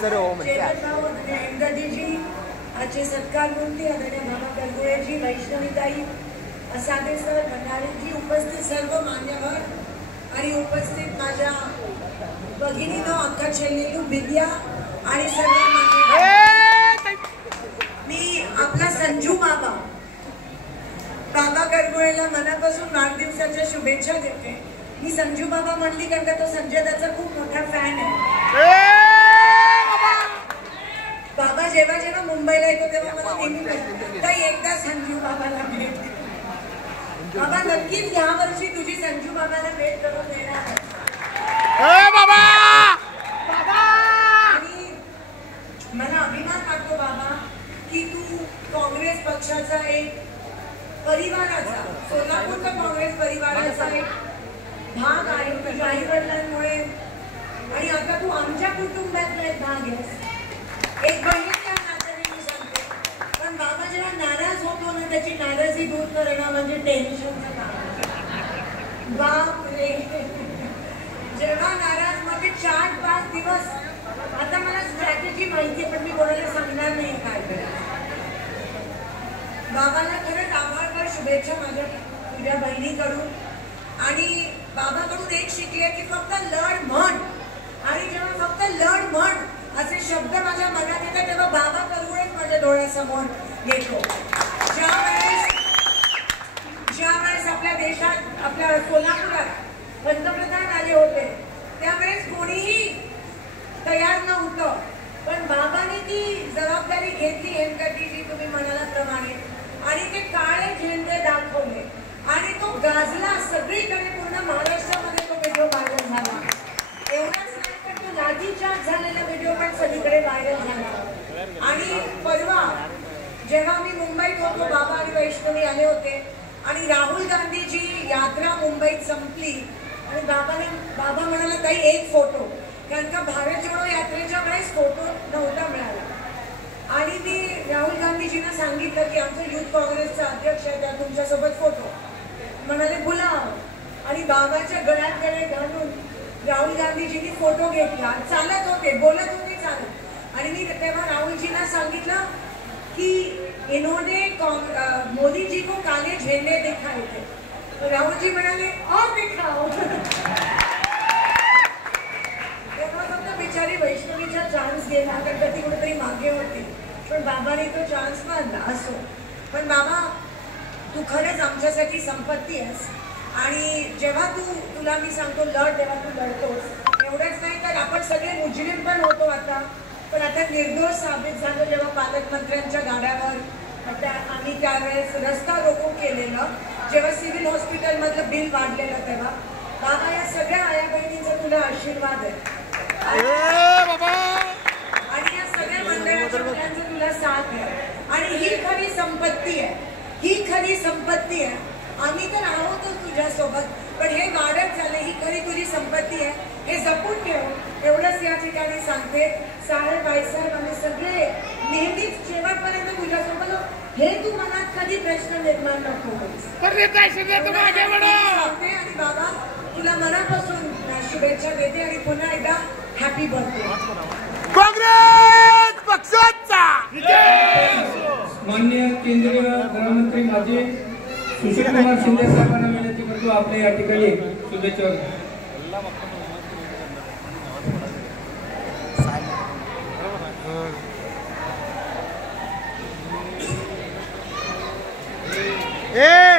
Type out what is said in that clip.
Sir हो जी आजचे सत्कार मूर्ती आदरणीय बाबा करगुळेजी, वैष्णवीताई, साधे सर, भंडारीजी, उपस्थित सर्व मान्यवर आणि उपस्थित माझ्या भगिनीनो, अक्का छेल्लेलू, विद्या आणि सर्व मान्यवर, मी आपला संजू बाबा बाबा करगुळेला मनापासून वाढदिवसाच्या शुभेच्छा देते. मी संजू बाबा म्हणली कारण का तो संजय दत्तचा खूप मोठा फॅन आहे. बाबा जेव्हा जेव्हा मुंबईला येतो तेव्हा मला नेहमी काही एकदा संजू बाबाला भेट. बाबा नक्कीच या वर्षी तुझी संजू बाबाला भेट करून देणार आणि मला अभिमान वाटतो बाबा की तू काँग्रेस पक्षाचा एक परिवाराचा, सोलापूरचा काँग्रेस परिवाराचा एक भाग आहे. तुझ्या आई वडिलांमुळे आणि आता तू आमच्या कुटुंबातला एक भाग आहेस. एक बहिणीच्या नात्याने मी सांगते, पण बाबा जेव्हा नाराज होतो ना त्याची नाराजी दूर करणं म्हणजे टेन्शनचं काम. बाप रे, जेव्हा नाराज म्हणजे 4-5 दिवस, आता मला स्ट्रॅटेजी माहिती पण मी कोणाला सांगणार नाही काय करायचं. बाबाला खरंच आभार, शुभेच्छा माझ्या तुझ्या बहिणीकडून. आणि बाबाकडून एक शिकले की फक्त लढ म्हण, आणि जेव्हा फक्त लढ म्हण असे शब्द माझ्या मनात येतात तेव्हा बाबा करगुळेच माझ्या डोळ्यासमोर येतो. ज्यावेळेस आपल्या देशात, आपल्या सोलापुरात पंतप्रधान आले होते त्यावेळेस कोणीही तयार नव्हतं, पण बाबांनी ती जबाबदारी घेतली हेमकटीजी तुम्ही म्हणाल्याप्रमाणे, आणि ते काळे झेंडे दाखवले आणि तो गाजला सगळीकडे. पूर्ण महाराष्ट्रामध्ये तो व्हिडिओ व्हायरल झाला. एवढाच नाही पण तो लाठीचार्ज झालेला व्हिडिओ पण सगळीकडे व्हायरल झाला. आणि परवा जेव्हा मी मुंबईत होतो, बाबा आणि वैष्णवी आले होते आणि राहुल गांधीची यात्रा मुंबईत संपली आणि बाबा म्हणाला ताई एक फोटो, कारण का भारत जोडो यात्रेच्या वेळेस फोटो नव्हता मिळाला. आणि मी राहुल गांधीजींना सांगितलं की आमचं युथ काँग्रेसचा अध्यक्ष आहे, त्या तुमच्यासोबत फोटो. म्हणाले बोलाव. आणि बाबाच्या गळ्यात गळे घालून राहुल गांधीजींनी फोटो घेतला. चालत होते, बोलत होते, चालत. आणि मी तेव्हा राहुलजींना सांगितलं की इन्होंने मोदी जी को काले झेंडे दिखाए थे. तो राहुलजी म्हणाले और दिखाओ. तेव्हा फक्त बिचारी वैष्णवीचा चान्स गेला, कारण ती कुठेतरी मागे होती, पण बाबाने तो चान्स मानला. असो, पण बाबा तू खरंच आमच्यासाठी संपत्ती आहेस. आणि जेव्हा तुला मी सांगतो लढ, तेव्हा तू लढतोस. एवढंच नाही तर आपण सगळे मुजरिम पण होतो आता, पण आता निर्दोष साबित झालं. जेव्हा पालकमंत्र्यांच्या गाड्यावर आम्ही त्यावेळेस रस्ता रोको केलेलं, जेव्हा सिव्हिल हॉस्पिटलमधलं बिल वाढलेलं, तेव्हा बाबा या सगळ्या आया बहिणींचा तुला आशीर्वाद आहे आणि या सगळ्या मंडळाच्या मुलांचा तुला साथ आहे. आणि ही खरी संपत्ती आहे, ही खरी संपत्ती आहे. आम्ही तर आहोतच तुझ्यासोबत, पण हे वाढत झाले, ही खरी तुझी संपत्ती आहे. हे जपून ठेव, एवढंच या ठिकाणी सांगते. साहेब, बाईसाहेब, आम्ही सगळे नेहमीच शेवटपर्यंत तुझ्यासोबत. हे तू मनात कधी प्रश्न निर्माण नको सांगते. आणि बाबा तुला मनापासून शुभेच्छा देते आणि पुन्हा एकदा हॅपी बर्थडे. काँग्रेस पक्षाचा माननीय केंद्रीय गृहमंत्री माजी सुशीलकुमार शिंदे साहेबांना विनंती करतो आपल्या या ठिकाणी शुभेच्छा. ए